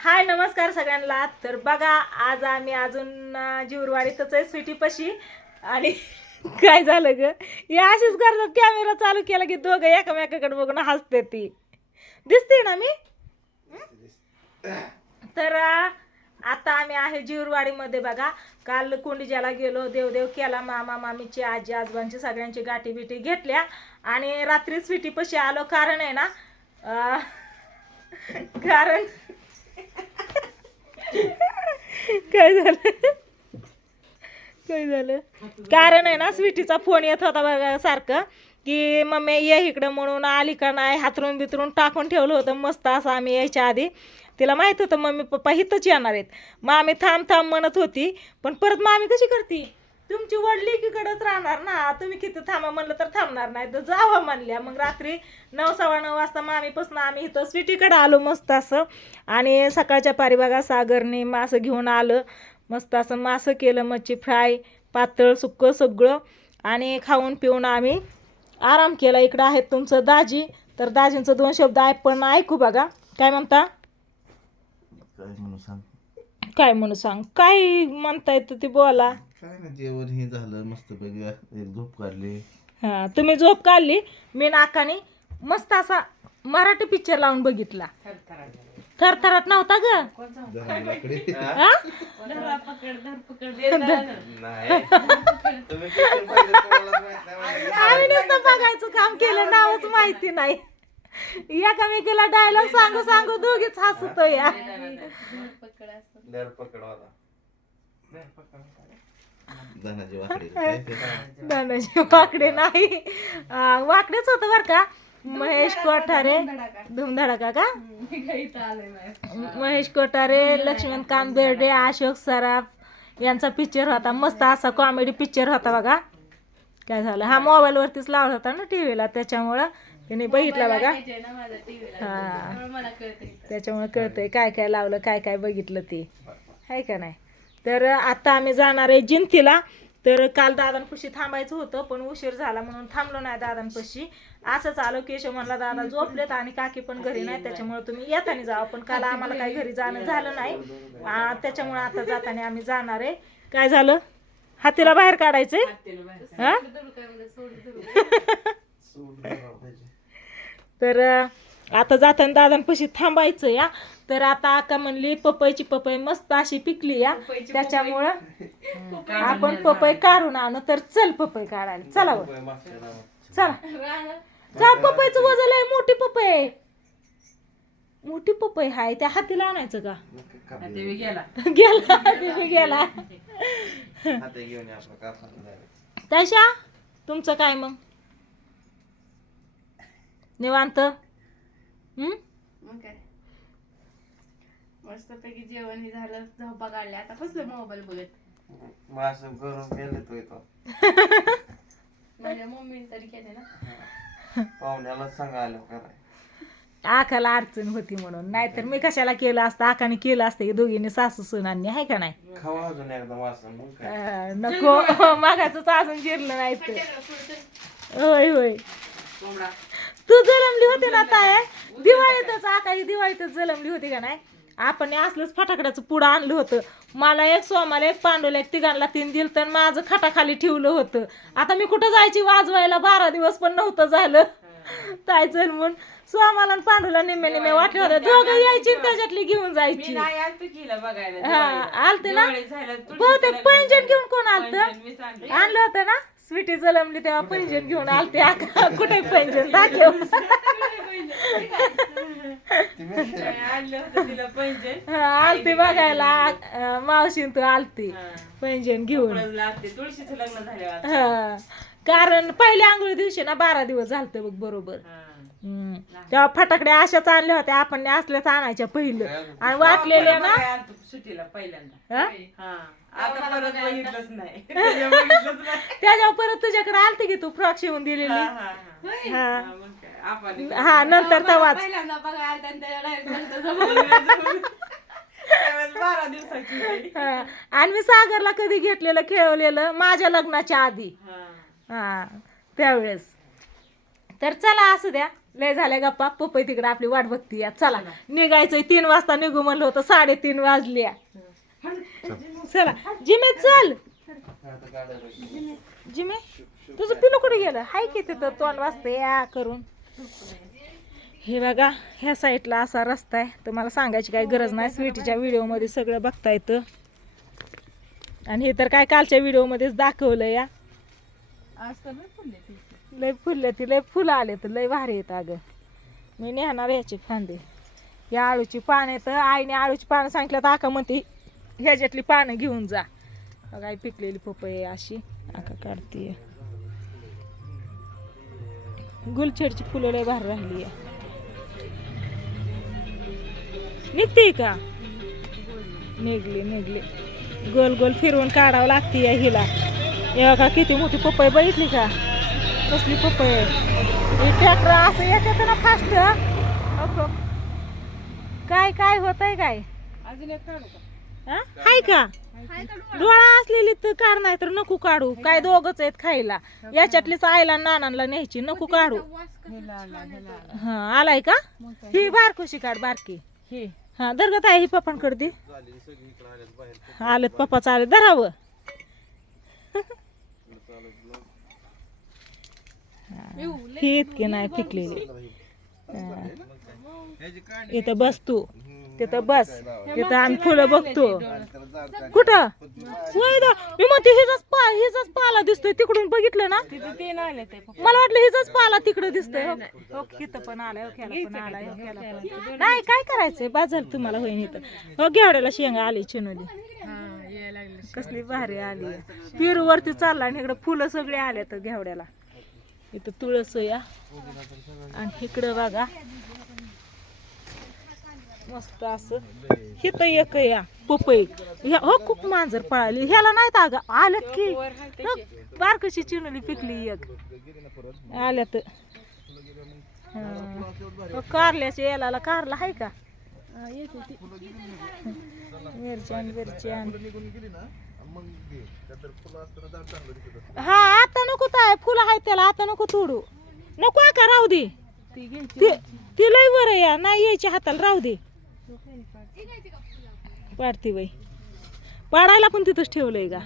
हाय नमस्कार सगळ्यांना. तर बघा आज आम्ही अजून जीवरवाडीतच आहे स्वीटीपाशी. आणि काय झालं ग, या अशीच करतात कॅमेरा चालू केला की दोघं एकामेकाकडे बघून हसते. ती दिसते ना मी. तर आता आम्ही आहे जीवरवाडीमध्ये. बघा काल कोंडीज्याला गेलो, देवदेव केला, मामा मामीची आजी आजोबांची सगळ्यांची गाठी बिठी घेतल्या आणि रात्री स्वीटीपाशी आलो. कारण आहे ना कारण काय झालं कारण आहे ना स्वीटीचा फोन येत होता बघा सारखं की मम्मी ये इकडं म्हणून. आली का नाही हातरून बितरून टाकून ठेवलं होतं मस्त असं आम्ही यायच्या आधी. तिला माहित होतं मम्मी पप्पा इथंच येणार आहेत. मामी थांब थांब म्हणत होती, पण परत मामी कशी करते, तुमची वडली एकीकडेच राहणार ना, तुम्ही किती थांबा म्हणलं तर थांबणार नाही, तर जावा म्हणल्या. मग रात्री 9:15 वाजता मामीपासून आम्ही इथं स्वीटीकडे आलो मस्त असं. आणि सकाळच्या पारी बघा सागरने मासं घेऊन आलं, मस्त असं मासं केलं, मच्छी फ्राय, पातळ सुक्कं सगळं. आणि खाऊन पिऊन आम्ही आराम केला. इकडं आहेत तुमचं दाजी. तर दाजींचं 2 शब्द पण ऐकू बघा. काय म्हणता, काय म्हणू सांग, काय म्हणता येतं ते बोला. काय ना जेवण हे झालं मस्त पैकी, एक झोप काढली. हा तुम्ही झोप काढली. मी नाकाने मस्त असा मराठी पिक्चर लावून बघितला. थरथरात नव्हता ग. हा? आम्ही नुसतं बघायचं काम केलं, नावच माहिती नाही. एकामेकीला डायलॉग सांगू सांगू दोघीच हसतो या. धनाजी वाकडे नाही, वाकडेच होतं बर का. महेश कोठारे, धुमधडाका का, महेश कोठारे, लक्ष्मणकांत बेर्डे, अशोक सराफ यांचा पिक्चर होता. मस्त असा कॉमेडी पिक्चर होता बघा. काय झालं, हा मोबाईलवरतीच लावला होता ना टीव्हीला, त्याच्यामुळं त्याने बघितला बघा. हा त्याच्यामुळे कळतंय काय काय लावलं, काय काय बघितलं ते, आहे का नाही. तर आता आम्ही जाणार आहे जिंतीला. तर काल दादांपाशी थांबायचं होतं पण उशीर झाला म्हणून थांबलो नाही दादांपाशी. असंच आलो. केशव म्हणला दादा झोपलेत आणि काकी पण घरी नाही, त्याच्यामुळे तुम्ही येताना जावा. पण काल आम्हाला काही घरी जाणं झालं नाही, त्याच्यामुळे आता जाताना आम्ही जाणार आहे. काय झालं, हातीला बाहेर काढायचंय. हा तर आता जाताना दादांपाशी थांबायचं या. तर आता आका म्हणली पपईची पपई मस्त अशी पिकली या, त्याच्यामुळं आपण पपई काढून आणू. तर चल पपई काढायला चला वर, चला चल. पपईचं वजन आहे, मोठी पपई, मोठी पपई हाय, त्या हातीला आणायचं का. गेला तशा. तुमचं काय मग निवांत. मस्त पैकी जेवण हे झालं, झोपा काढल्या. आता कसलं मोबाईल बघत माझ्या मम्मी तरी केले ना, पाहुण्याला सांगायला कराय आकाला अडचण होती म्हणून, नाहीतर मी कशाला केलं असतं. आकाने केलं असतं की दोघींनी सासू सुनांनी, आहे का नाही. खावा अजून एकदा वासन नको मागाच अजून जिरलं नाही तर. होय होय तू जलमली होती ना ताय, दिवाळीतच. आका ही दिवाळीतच जलमली होती का नाही. आपण असलंच फटाकड्याचं पुढं आणलं होतं. मला एक, सोमाला एक, पांडूला एक, तिघांना 3 दिलं. तर माझं खाटाखाली ठेवलं होतं. आता मी कुठं जायची वाजवायला, 12 दिवस पण नव्हतं झालं. ताय चल म्हणून सोमाला आणि पांडूला निम्मे निम्मे वाटले होते. दोघं यायची त्याच्यातली घेऊन जायची. हा आलते ना बहुतेक. पैंजण घेऊन कोण आलतं, आणलं होतं ना. स्वीटी जलमली तेव्हा पैंजण घेऊन आलते. आका कुठे पैंजण दाखव. आलती बघायला मावशीन तू आलती पैंजण घेऊन. हा कारण पहिल्या आंघोळी दिवशी ना 12 दिवस झालते बघ बरोबर. तेव्हा फटाकडे अशाच आणल्या होत्या आपण, असल्याच आणायच्या पहिलं. आणि वाटलेल्या ना त्याच्यावर परत तुझ्याकडे आलते की तू फ्रॉक शिवून दिलेली. हा नंतर तवाच आणि मी सागरला कधी घेतलेलं खेळवलेलं माझ्या लग्नाच्या आधी. हा त्यावेळेस. तर चला असू द्या. लय झाल्या गप्पा. पपई तिकडे आपली वाट बघती या. चला निघायचंय. 3 वाजता निघू म्हणलं होतं, 3:30 वाजल्या. चला जिमे चल. जिमे तुझं पिलू कुठे गेलं? हाय की तिथं तोंड वाजतं या करून. हे बघा ह्या साईडला असा रस्ता आहे. तुम्हाला सांगायची काही गरज नाही, स्वीटीच्या व्हिडिओमध्ये सगळं बघता येतं. आणि हे तर काय कालच्या व्हिडिओमध्येच दाखवलं या. लय फुलले ती, लय फुलं आले तर लय भारी येत. अगं मी नेहणार याची फांदे. या आळूची पानं तर आईने आळूची पानं सांगितलं तर आका म्हणते ह्याच्यातली पानं घेऊन जा. बघा पिकलेली पपई अशी आका काढते. गुलछडची फुलं लय भारी राहिली आहे. निघते का? निघली. गोल गोल फिरवून काढावं लागते या हिला. हे बघा किती मोठी पपई बघितली का? कसली पपई. ट्रॅक्टर असं येतात ना फास्ट. काय होतंय काय? अजून एक काढू का? हा? हाय का? डोळा असलेली तर काढ, नाही तर नको काढू. काय दोघच आहेत खायला. याच्यातलीच आईला नानांना न्यायची, नको काढू. हा आलाय का? ही बारकोशी काढ बारकी. ही हा दरगत आहे. ही पप्पांकडे दे. आलेत पप्पाच आले धरावं. ही इतकी नाही पिकलेली. इथं बस तू, तिथं बस. तिथं आम्ही फुलं बघतो. कुठं? मी म्हणते हिचाच पाला दिसतोय तिकडून. बघितलं ना? मला वाटलं हिचाच पाला तिकडं दिसतोय. हो इथं पण आलाय, पण आलाय. नाही काय करायचंय बाजार तुम्हाला होईन इथं. हो घेवड्याला शेंगा आली चिनोली. कसली भारी आली. पेरू वरती चालला आणि इकडं फुलं सगळे आले तर घेवड्याला. इथं तुळस या. आणि इकडं बघा मस्त असं. हिथं एक या पपई. हो खूप मांजर पळाली. ह्याला नाही तर अगं आल्यात की बारकशी चिनोली पिकली एक. आल्यात. कारल्याच्या याला कारला आहे का? मिरच्यान हा आता नको काय फुलं आहेत त्याला. आता नको तोडू. नको का राहू दे. ती लय वर या नाही यायच्या हाताला. राहू दे. पाडती बाई. पाडायला पण तिथंच ठेवलंय का?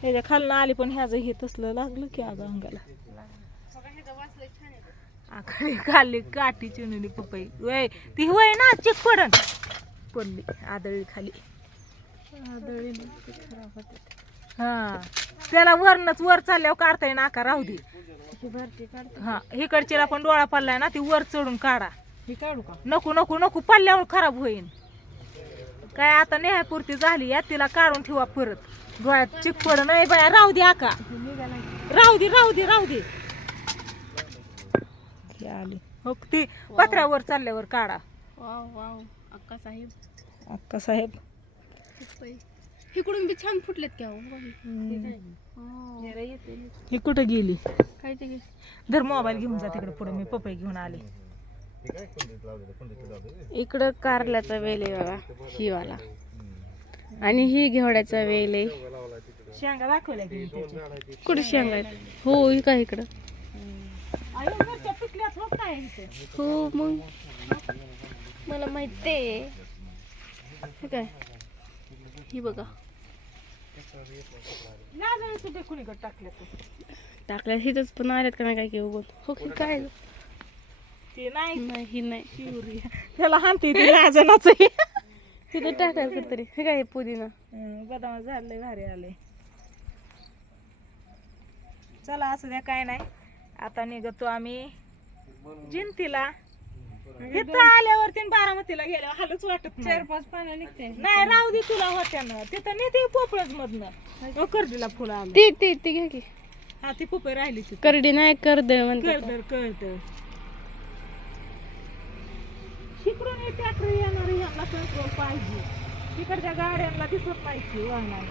ह्याच्या खालनं आली पण ह्याचं हे तसलं लागलं की अगं अंगाला. आखाडी खाल्ली काठी चिनली पपई. वय ती वय ना चिक पडली आदळी खाली. हा त्याला वरनच वर चालल्यावर काढता येईन आका. राहू दे. हा इकडच्याला पण डोळा पडलाय ना, ती वर चढून काढा. काढू का? नको पडल्यावर खराब होईन. काय आता नेहापुरती झाली या. तिला काढून ठेवा परत. डोळ्यात चिक पड नाही बाया. राहू दे आका. राहू दे. आली हो ती पत्र्यावर चालल्यावर काढा. वाव अक्का साहेब इकडून बी छान फुटलेत क्या. ही कुठं गेली? काय ते धर मोबाईल घेऊन जा तिकडे पुढे. मी पपई घेऊन आले. इकडं कारल्याचा वेल आहे बघा ही वाला. आणि ही घेवड्याचा वेल आहे. शेंगा दाखवल्या की त्याच्या. कुठे शेंगा आहेत? हो ही काय इकडं. पिकल्यात हो काय इथे? हो मग मला माहिती आहे. हे काय ही बघा कुणीकडे टाकल्या तू? टाकल्या हिथंच पण आल्यात का नाही काय की उगवत. हो की काय ते नाही ही नाही. त्याला हानते ती राजनाच. तिथं टाकायला कुठतरी. हे काय पुदिना बदाम झालंय भारी आले. चला असू द्या काय नाही. आता निघतो आम्ही जिंतीला. इथं आल्यावरती बारामतीला गेल्यावर हालच वाटत नाही. 4-5 पानं निघते. नाही राहू दे तुला होत्यानं. तिथं नेते पोपळच मधनं करडीला फुलं आलं. ती घ्या की. हा ती पपई राहिली तिथं. करडी नाही करदळ म्हणतात. कळतं. शिकरून ट्रॅक्टर येणार यांना कंट्रोल पाहिजे. तिकडच्या गाड्यांना दिसत नाही की वाहनाने.